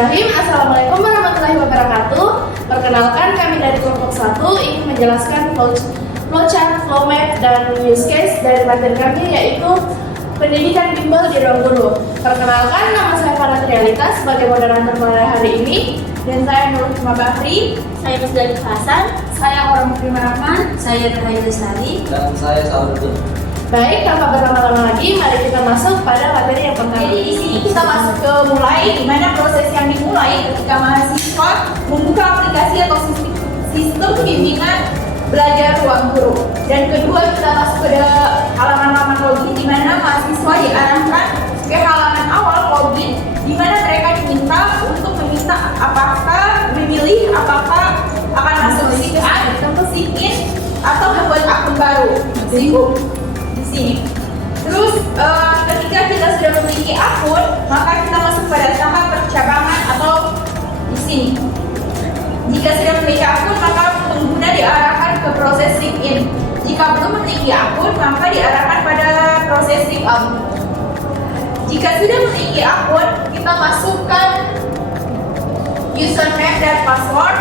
Bismillahirrahmanirrahim. Assalamualaikum warahmatullahi wabarakatuh. Perkenalkan, kami dari kelompok 1 ingin menjelaskan flowchart, flow map, dan use case dari materi kami, yaitu pendidikan bimbel di ruang guru. Perkenalkan, nama saya Farah Trialita sebagai moderator pada hari ini, dan saya Nur Hikmah Bahri, Saya Musdalif Hasan, saya Orang Prima Rahman. saya Nurhayati Lestari, Dan saya Saudun. Baik, tanpa berlama-lama lagi, mari kita masuk pada materi yang pertama. Jadi di sini kita masuk ke mulai, di mana proses yang dimulai ketika mahasiswa membuka aplikasi atau sistem bimbingan belajar ruang guru. Dan kedua, kita masuk ke halaman-halaman login, di mana mahasiswa diarahkan ke halaman awal login, di mana mereka diminta untuk meminta memilih apakah akan masuk sign atau sign in atau membuat akun baru. Di sini. Terus ketika kita sudah memiliki akun, maka kita masuk pada tahap percabangan atau di sini. Jika sudah memiliki akun, maka pengguna diarahkan ke proses sign in. Jika belum memiliki akun, maka diarahkan pada proses sign out. Jika sudah memiliki akun, kita masukkan username dan password.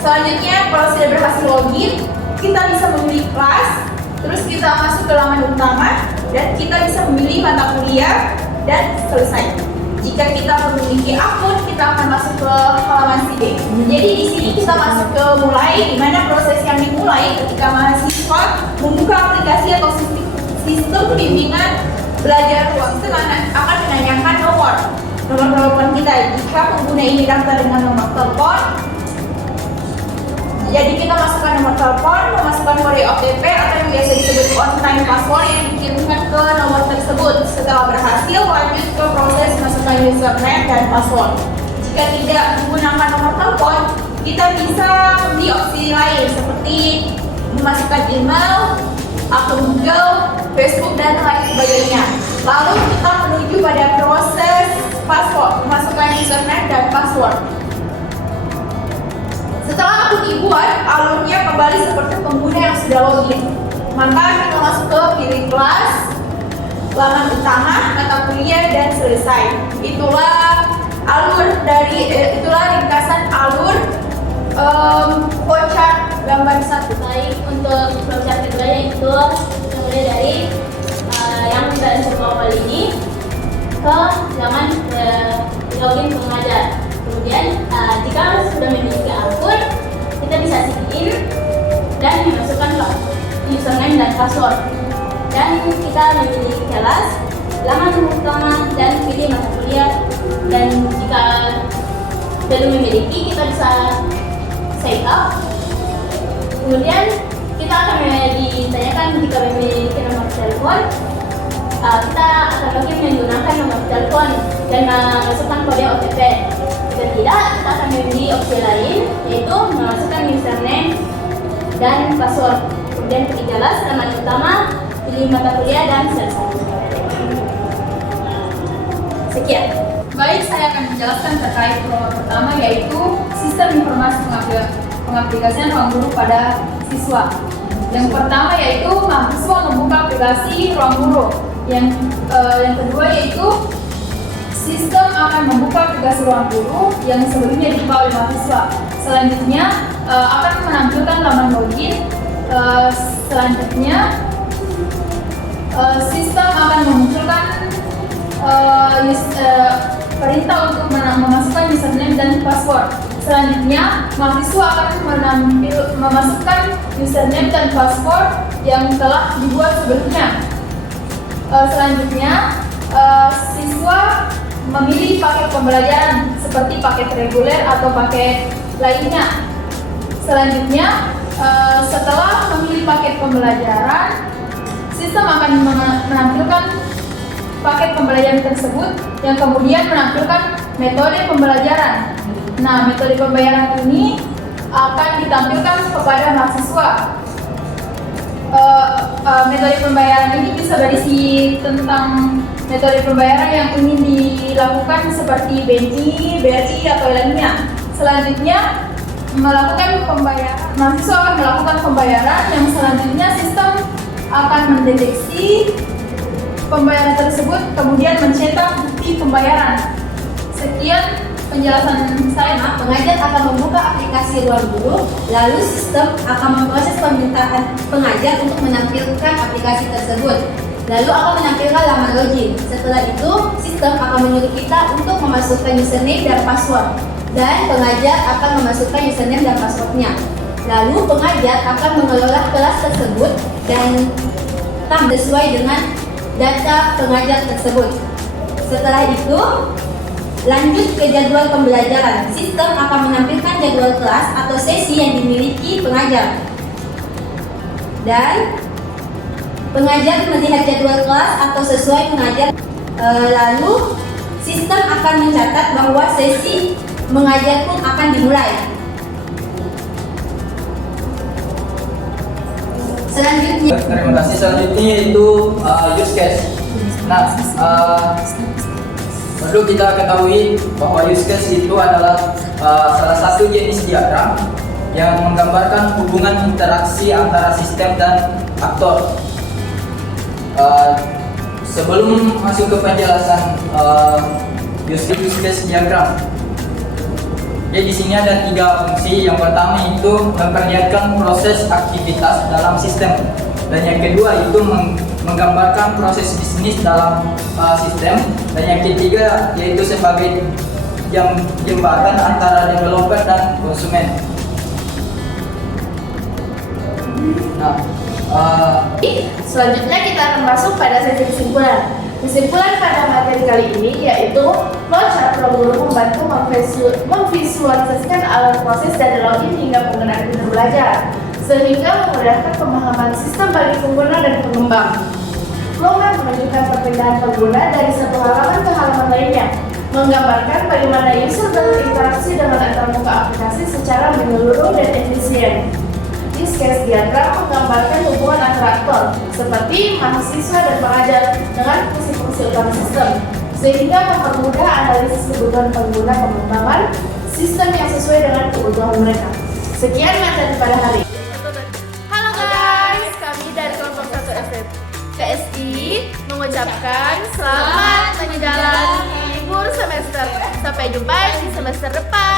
Selanjutnya, kalau sudah berhasil login, kita bisa memilih kelas. Terus kita masuk ke laman utama dan kita bisa memilih mata kuliah dan selesai. Jika kita memiliki akun, kita akan masuk ke halaman sidang. Jadi di sini kita masuk ke mulai, di mana proses yang dimulai ketika mahasiswa membuka aplikasi atau sistem bimbingan belajar ruang. Sistem akan menanyakan nomor telepon kita. Jika pengguna ini daftar dengan nomor telepon, jadi kita masukkan nomor telepon, memasukkan kode OTP atau yang biasa disebut on-time password yang dikirimkan ke nomor tersebut. Setelah berhasil, lanjut ke proses masukkan username dan password. Jika tidak menggunakan nomor telepon, kita bisa memilih opsi lain seperti memasukkan email, akun Google, Facebook, dan lain sebagainya. Lalu kita menuju pada proses password, memasukkan username dan password. Setelah akun dibuat, alurnya kembali seperti pengguna yang sudah login. Maka kita masuk ke pilih kelas, laman utama, mata kuliah, dan selesai. Itulah ringkasan alur flowchart gambar 1. baik untuk flowchart kedua yaitu mulai dari yang kita insert awal ini ke laman login pengajar. Kemudian jika sudah memiliki akun, kita bisa sign in dan memasukkan username dan password. Dan kita memilih kelas, laman utama, dan pilih mata kuliah. Dan jika belum memiliki, kita bisa sign up. Kemudian kita akan ditanyakan jika memiliki nomor telepon. Kita akan login menggunakan nomor telepon dan memasukkan kode OTP. Jika tidak, kita akan memilih opsi lain, yaitu memasukkan username dan password. Kemudian ketiga laman utama, pilih mata kuliah, dan selesai. Sekian. Baik, saya akan menjelaskan terkait pertama, yaitu sistem informasi pengaplikasian ruang guru pada siswa. Yang pertama yaitu mahasiswa membuka aplikasi ruang guru. Yang kedua yaitu sistem akan membuka aplikasi ruang guru yang sebelumnya dibuka oleh mahasiswa. Selanjutnya akan menampilkan laman login. Selanjutnya sistem akan memunculkan perintah untuk memasukkan username dan password. Selanjutnya, mahasiswa akan memasukkan username dan password yang telah dibuat sebelumnya. Selanjutnya, siswa memilih paket pembelajaran seperti paket reguler atau paket lainnya. Selanjutnya, setelah memilih paket pembelajaran, sistem akan menampilkan paket pembelajaran tersebut yang kemudian menampilkan metode pembelajaran. Nah, metode pembayaran ini akan ditampilkan kepada mahasiswa. Metode pembayaran ini bisa berisi tentang metode pembayaran yang ingin dilakukan seperti BNI, BRI, atau lainnya. Selanjutnya, mahasiswa akan melakukan pembayaran yang selanjutnya sistem akan mendeteksi pembayaran tersebut kemudian mencetak bukti pembayaran. Sekian penjelasan saya, Pengajar akan membuka aplikasi Ruang Guru, lalu sistem akan memproses permintaan pengajar untuk menampilkan aplikasi tersebut. Lalu akan menampilkan laman login. Setelah itu, sistem akan menyuruh kita untuk memasukkan username dan password. Dan pengajar akan memasukkan username dan passwordnya. Lalu pengajar akan mengelola kelas tersebut dan sesuai dengan data pengajar tersebut. Setelah itu, lanjut ke jadwal pembelajaran. Sistem akan menampilkan jadwal kelas atau sesi yang dimiliki pengajar. Dan pengajar melihat jadwal kelas atau sesuai pengajar. Lalu sistem akan mencatat bahwa sesi mengajar pun akan dimulai. Selanjutnya, Terima kasih. Selanjutnya yaitu use case. Nah, perlu kita ketahui bahwa use case itu adalah salah satu jenis diagram yang menggambarkan hubungan interaksi antara sistem dan aktor. Sebelum masuk ke penjelasan use case diagram, jadi di sini ada 3 fungsi. Yang pertama itu memperlihatkan proses aktivitas dalam sistem, dan yang kedua itu menggambarkan proses bisnis dalam sistem, dan yang ketiga yaitu sebagai jembatan antara developer dan konsumen. Nah, Selanjutnya kita akan masuk pada sesi kesimpulan. Kesimpulan pada materi kali ini yaitu flowchart Ruang Guru membantu memvisualisasikan alur proses dari login hingga penggunaan pintu belajar, sehingga memudahkan pemahaman sistem bagi pengguna dan pengembang. Flowmap menunjukkan perpindahan pengguna dari satu halaman ke halaman lainnya, menggambarkan bagaimana user berinteraksi dengan antarmuka aplikasi secara menyeluruh dan efisien. Use case diagram menggambarkan hubungan antara aktor seperti mahasiswa dan pengajar dengan fungsi-fungsi utama sistem, sehingga mempermudah analisis kebutuhan pengguna pengembangan sistem yang sesuai dengan kebutuhan mereka. Sekian materi pada hari ini. Halo guys, kami dari kelompok 1 KSI mengucapkan selamat menjalani libur semester. Sampai jumpa di semester depan.